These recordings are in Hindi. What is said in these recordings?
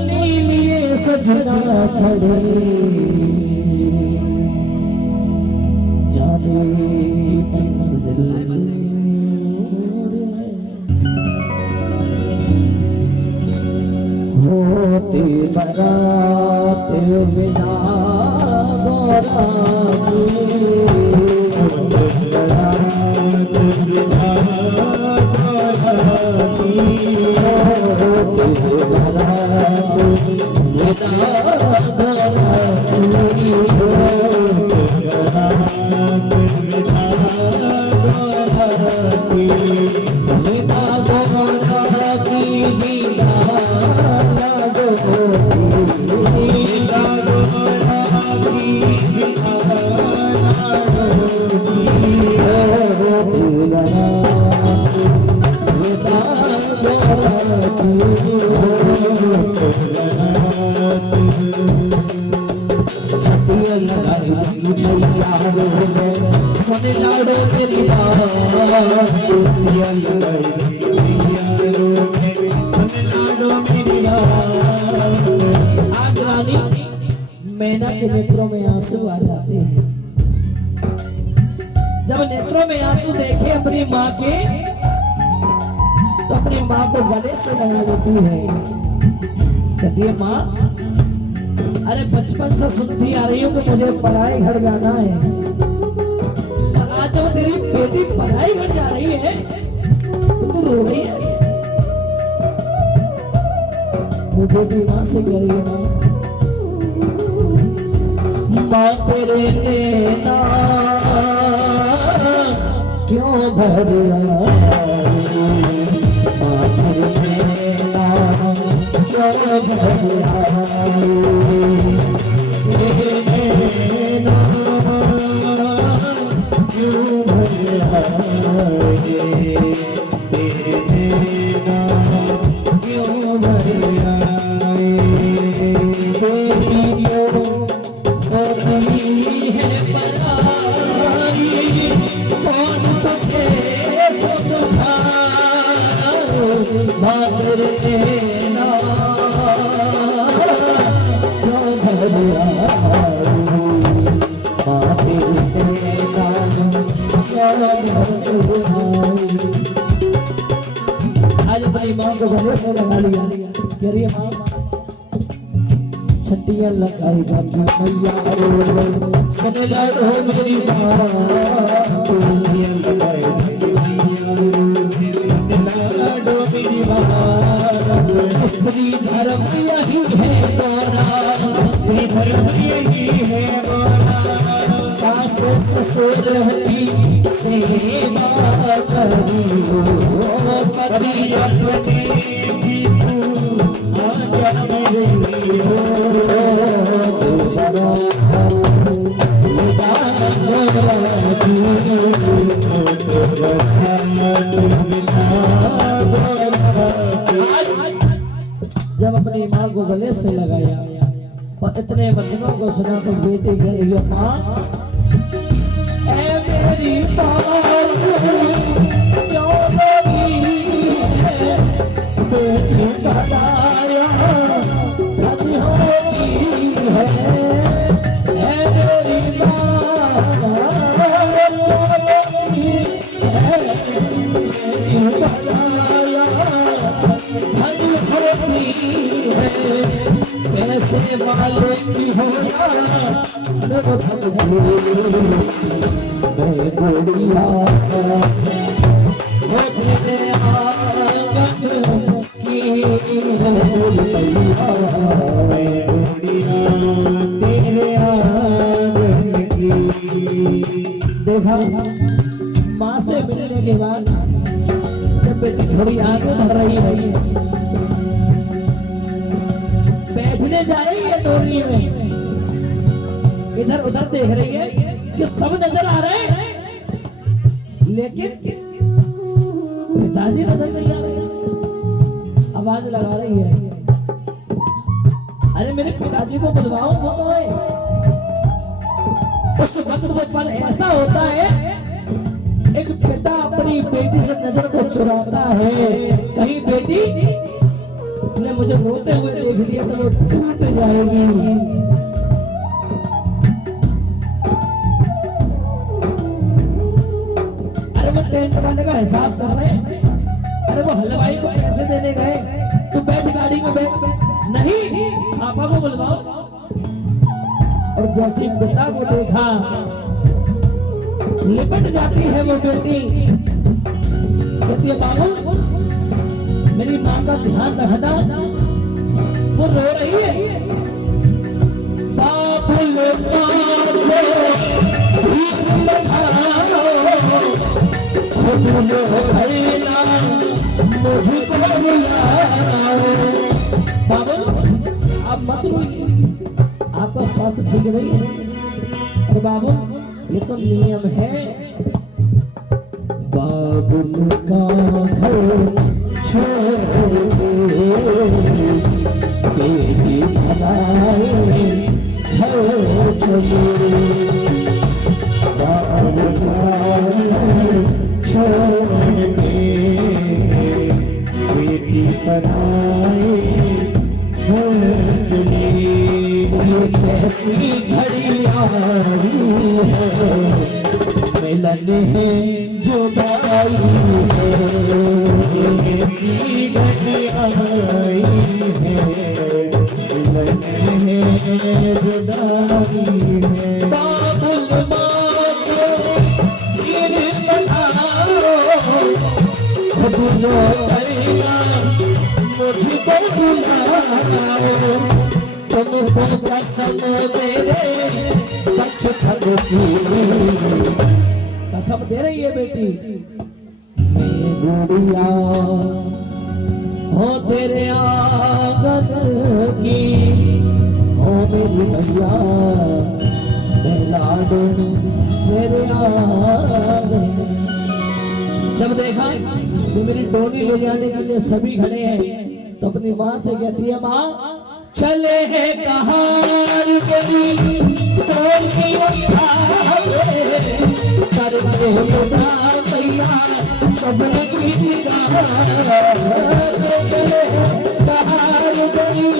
डोली लिए सजना खड़े जाने मंजिल होते बरात विदा गोरा सुन लाडो तेरी आज रानी मैना के नेत्रों में आंसू आ जाते हैं। जब नेत्रों में आंसू देखे अपनी माँ के तो अपनी माँ को गले से लगा देती है। कहती है माँ अरे बचपन से सुनती आ रही हूँ कि मुझे पढ़ाई घर जाना है, आज जब तेरी बेटी पढ़ाई घर जा रही है तो तू रो रही है। वो बेटी माँ से कह रही है माँ तेरे नैना क्यों भर आए, माँ तेरे नैना क्यों भर आए, आज अपनी माँ को गले से लगा लिया। कह रही है माँ छटियां लगाई जाती मैया सुन लाडो मेरी माँ, स्त्री धर्म यही है तोरा, स्त्री धर्म यही है तोरा, सास ससुर की सेवा करियो, पति अपने की तू आज्ञा मेरी हो, जब अपनी माँ को गले से लगाया और इतने वचनों को सुना तो बेटी कह रही है माँ ऐ मेरी क्यों रोती है, बेटी बताया धन होती है, ऐ मेरी माँ बेटी बताया धन होती है, कैसे मालूम की होना मैं गोड़िया तेरे आंगन की तेरे आंगन की। देखा माँ से मिलने के बाद जब बेटी थोड़ी आगे बढ़ रही है, बैठने जा रही है टोली में, इधर उधर देख रही है कि सब नजर आ रहे हैं लेकिन पिताजी नजर नहीं आ रहे। आवाज लगा रही है अरे मेरे पिताजी को बुलवाओ वो तो है। उस वक्त वो पल ऐसा होता है एक पिता अपनी बेटी से नजर को चुराता है, कहीं बेटी ने मुझे रोते हुए देख लिया तो वो टूट जाएगी। अरे वो टेंट वाले का हिसाब कर रहे हैं, अरे वो हलवाई को पैसे देने गए, तू बैठ गाड़ी में बैठ। नहीं, पापा को बुलवाओ। और जैसे पिता को देखा, लिपट जाती है वो बेटी, कहती है बाबू मेरी माँ का ध्यान रखना, वो रो रही है। बाबुल मुझको बुलाओ। बाबू आप मत रोइए, आपका स्वास्थ्य ठीक नहीं है। अरे बाबू ये तो नियम है, बाबुल का घर छोड़ बेटी भराए घर चले, बाबुल का घर छोड़ बेटी भराए घर चले। ये कैसी घड़ी आई है, मिलन है जुदाई है, कैसी घड़ी आई है, मिलन है जुदाई है। बाबुल माँ को गिर बनाओ, खुद रो करना मुझको बुलाओ। तुमको कसम मेरे बचपन की, कसम दे रही है बेटी, गुड़िया हो तेरे आंगन की, हो मेरी भैया मैं लाडू तेरे आंगन। जब देखा तो मेरी डोली ले जाने के लिए सभी खड़े हैं, तो अपनी माँ से कहती है माँ चले है कहार मेरी डोली उठावे, करते खुदा मैया सबने की निगाह। चले कहार मेरी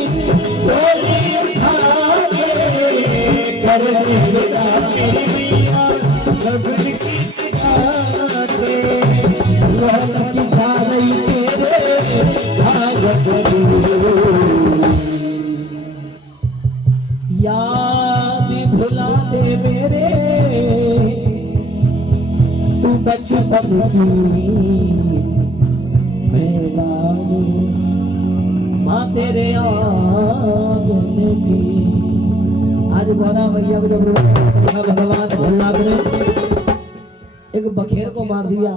डोली उठावे, करते खुदा मैया सबने की निगाह। रौनक जा रही तेरे भागत याद भुला दे मेरे तू बचपन की, मेरा माँ तेरे आंगन की। आज गौरा भैया को जब भगवान भोला ने एक बखेर को मार दिया।